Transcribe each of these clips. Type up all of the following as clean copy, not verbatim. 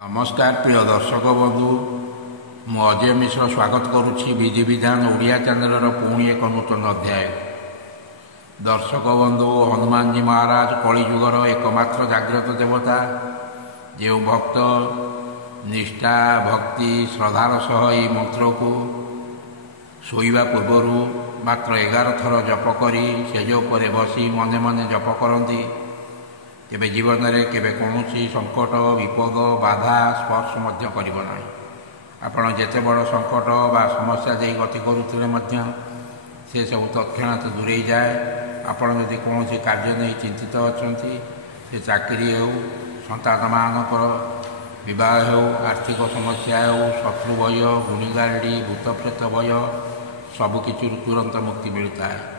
नमस्कार प्रिय दर्शक बंधु मु अजय मिश्र स्वागत करुच्ची विधि विधान ओडिया चैनल पुणी एक नूतन अध्याय। दर्शक बंधु हनुमान जी महाराज कलिजुगर एकमात्र जाग्रत देवता जो भक्त निष्ठा भक्ति श्रद्धार सह यह मंत्र को शोवा पूर्वर मात्र 11 थर जप करी सेज उपर बसी मने मने जप करती केबे जीवन में केबे कौनसी संकट विपद बाधा स्पर्श मध्य करिबो नाही। आपण जेते बड़ संकट बा समस्या दे गति करुथिले मध्य से सब तत्क्षणात दूरे जाए। आपण यदि कौनसी कार्य नहीं चिंतित अछंती से चाकरी हो संतान मानकर विवाह हो आर्थिक समस्या हो शत्रु भय गुणीगाड़ी भूत प्रेत भय सबकि तुरंत मुक्ति मिलता है।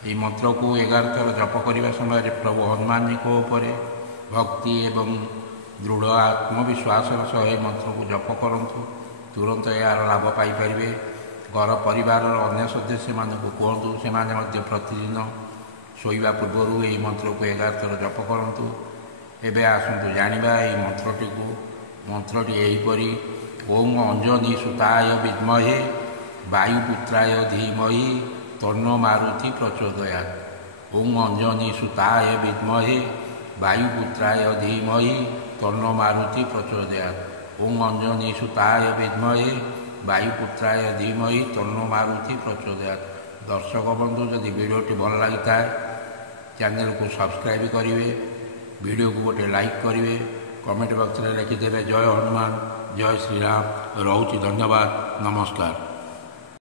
ये मंत्र को 11 थर जप करने समय प्रभु हनुमान जी को ऊपर भक्ति एवं दृढ़ आत्मविश्वास सह मंत्र को जप करंतु तुरंत यार लाभ पाइपर। घर परिवार अन्य सदस्य मानक कहतु से प्रतिदिन शोवा पूर्वर यही मंत्र को 11 थर जप करंतु। एबे आसतु जानिबा यही मंत्रटी यहीपरि ओम अंजनी सुताय विद्महे वायुपुत्राय धीमहि तन्नो मारुति प्रचोदयात्। ओम अंजनी सुताय विद्महे वायुपुत्राय धीमहि तन्नो मारुति प्रचोदयात्। ओम अंजनी सुताय विद्महे वायुपुत्राय धीमहि तन्नो मारुति प्रचोदयात्। दर्शक बंधु जदि वीडियोटी भल लगी था चैनल को सब्सक्राइब करेंगे, वीडियो को गोटे लाइक करेंगे, कमेंट बॉक्स में लिखिदेवे जय हनुमान जय श्रीराम। रोची धन्यवाद, नमस्कार।